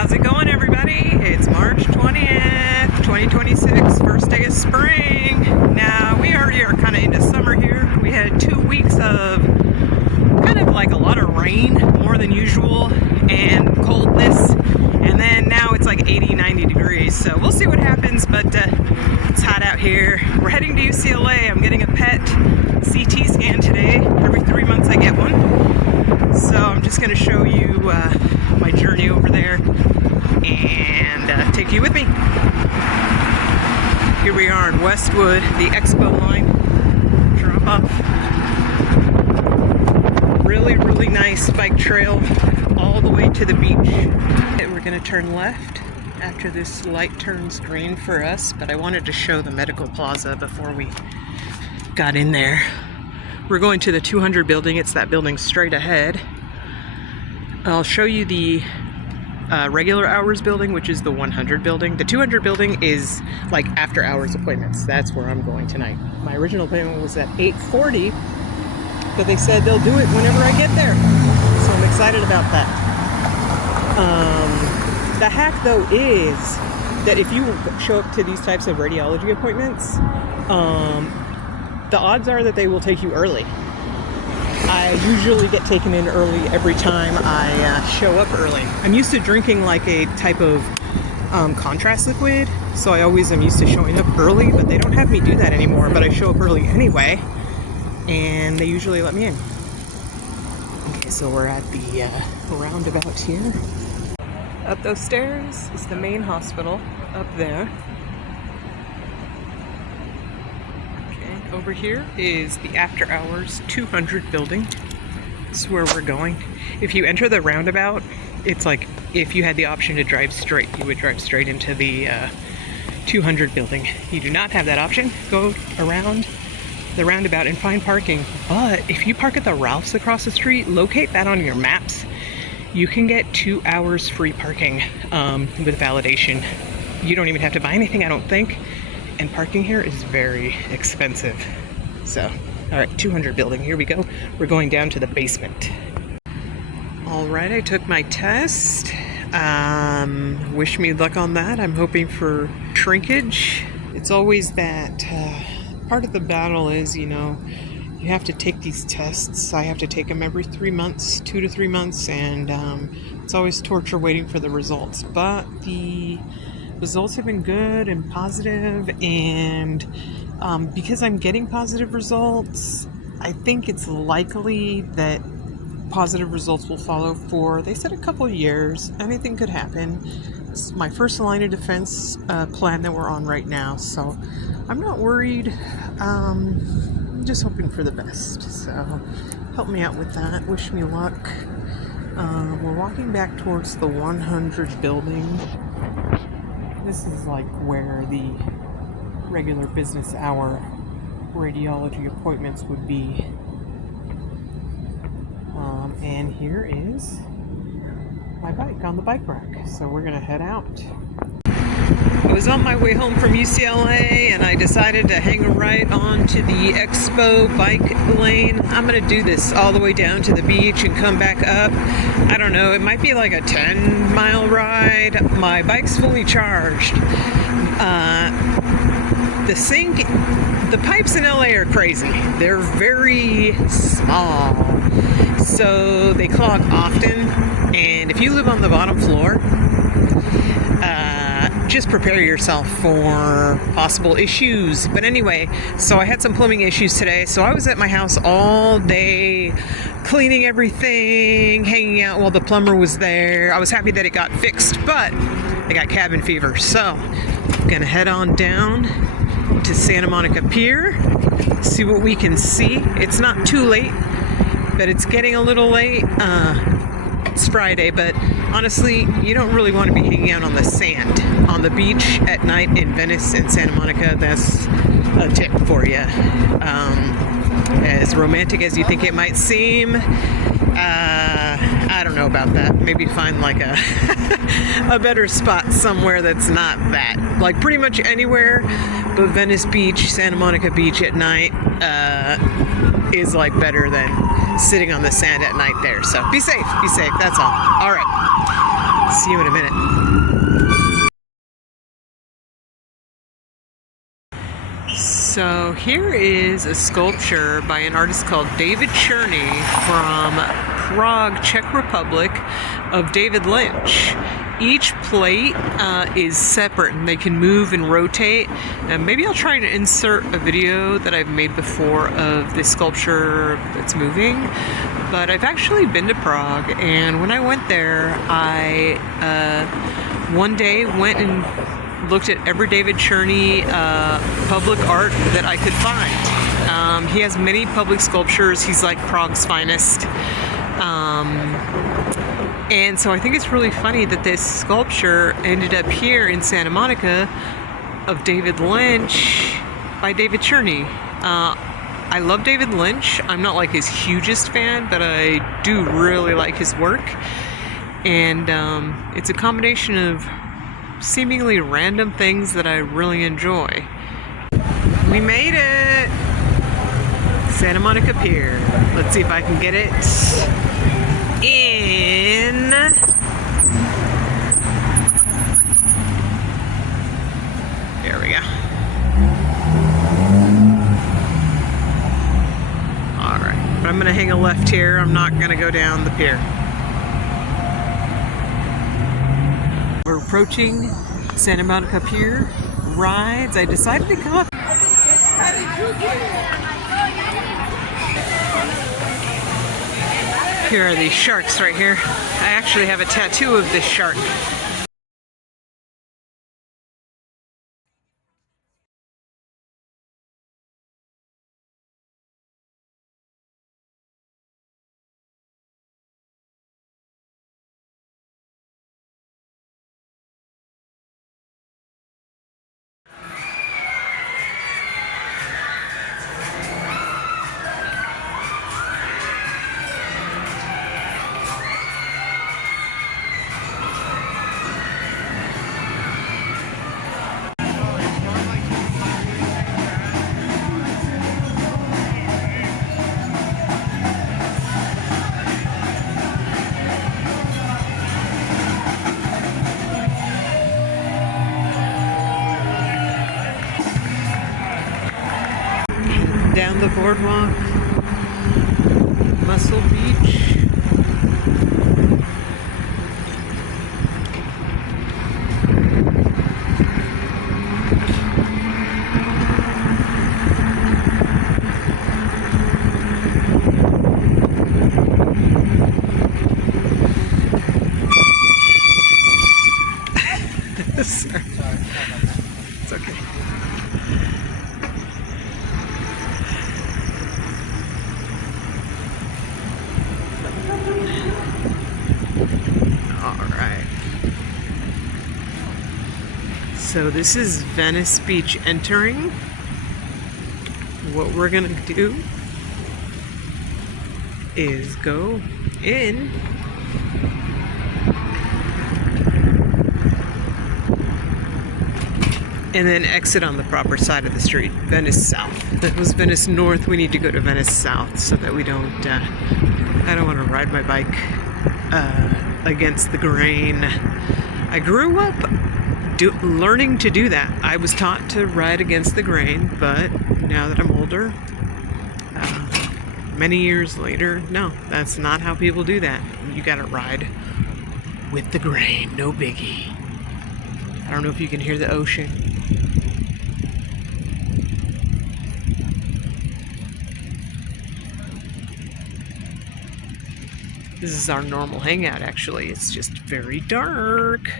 How's it going, everybody? It's March 20th, 2026, first day of spring. Now, we already are kind of into summer here. We had 2 weeks of kind of like a lot of rain, more than usual, and coldness. And then now it's like 80, 90 degrees. So we'll see what happens, but it's hot out here. We're heading to UCLA. I'm getting a PET CT scan today. Every 3 months I get one. So I'm just going to show you my journey over there and take you with me. Here we are in Westwood, the expo line. Drop off. Really, really nice bike trail all the way to the beach. We're going to turn left after this light turns green for us, but I wanted to show the Medical Plaza before we got in there. We're going to the 200 building. It's that building straight ahead. I'll show you the regular hours building, which is the 100 building. The 200 building is like after hours appointments. That's where I'm going tonight. My original appointment was at 8:40, but they said they'll do it whenever I get there. So I'm excited about that. The hack though is that if you show up to these types of radiology appointments, the odds are that they will take you early. I usually get taken in early every time I show up early. I'm used to drinking like a type of contrast liquid, so I always am used to showing up early, but they don't have me do that anymore, but I show up early anyway, and they usually let me in. Okay, so we're at the roundabout here. Up those stairs is the main hospital, up there. Over here is the after hours 200 building. This is where we're going. If you enter the roundabout, it's like if you had the option to drive straight, you would drive straight into the 200 building. You do not have that option. Go around the roundabout and find parking. But if you park at the Ralph's across the street, locate that on your maps. You can get 2 hours free parking with validation. You don't even have to buy anything, I don't think. And parking here is very expensive. So, all right, 200 building, here we go. We're going down to the basement. All right, I took my test. Wish me luck on that. I'm hoping for shrinkage. It's always that part of the battle is, you know, you have to take these tests. I have to take them every 3 months, 2 to 3 months, and it's always torture waiting for the results. But the results have been good and positive, and because I'm getting positive results, I think it's likely that positive results will follow for, they said, a couple of years. Anything could happen. It's my first line of defense plan that we're on right now, so I'm not worried. I'm just hoping for the best, so help me out with that. Wish me luck. We're walking back towards the 100 building. This is like where the regular business hour radiology appointments would be. And here is my bike on the bike rack. So we're gonna head out. I was on my way home from UCLA and I decided to hang a right onto the Expo bike lane. I'm gonna do this all the way down to the beach and come back up. I don't know, it might be like a 10-mile ride. My bike's fully charged. The pipes in LA are crazy. They're very small, so they clog often. And if you live on the bottom floor, just prepare yourself for possible issues. But anyway, so I had some plumbing issues today, so I was at my house all day cleaning everything, hanging out while the plumber was there. I was happy that it got fixed, but I got cabin fever, so I'm gonna head on down to Santa Monica Pier, see what we can see. It's not too late, but it's getting a little late. It's Friday, but honestly, you don't really want to be hanging out on the sand on the beach at night in Venice and Santa Monica. That's a tip for you. As romantic as you think it might seem, I don't know about that. Maybe find like a a better spot somewhere that's not that. Like pretty much anywhere but Venice Beach, Santa Monica Beach at night is like better than sitting on the sand at night there. So be safe, that's all. All right. See you in a minute. So here is a sculpture by an artist called David Cherney from Prague, Czech Republic, of David Lynch. Each plate is separate and they can move and rotate. And maybe I'll try to insert a video that I've made before of this sculpture that's moving. But I've actually been to Prague, and when I went there, I one day went and looked at every David Cherney public art that I could find. He has many public sculptures. He's like Prague's finest. And so I think it's really funny that this sculpture ended up here in Santa Monica of David Lynch by David Cherney. I love David Lynch. I'm not like his hugest fan, but I do really like his work. And it's a combination of seemingly random things that I really enjoy. We made it! Santa Monica Pier. Let's see if I can get it in. There we go. Alright, but I'm gonna hang a left here. I'm not gonna go down the pier. We're approaching Santa Monica Pier rides. I decided to come up. Here are these sharks right here. I actually have a tattoo of this shark. Down the boardwalk, Muscle Beach. Sorry. It's okay. Alright. So this is Venice Beach entering. What we're gonna do is go in and then exit on the proper side of the street. Venice South. That was Venice North. We need to go to Venice South so that we don't, I don't want to ride my bike against the grain. I grew up learning to do that. I was taught to ride against the grain, but now that I'm older, many years later, no, that's not how people do that. You gotta ride with the grain, no biggie. I don't know if you can hear the ocean. This is our normal hangout, actually. It's just very dark.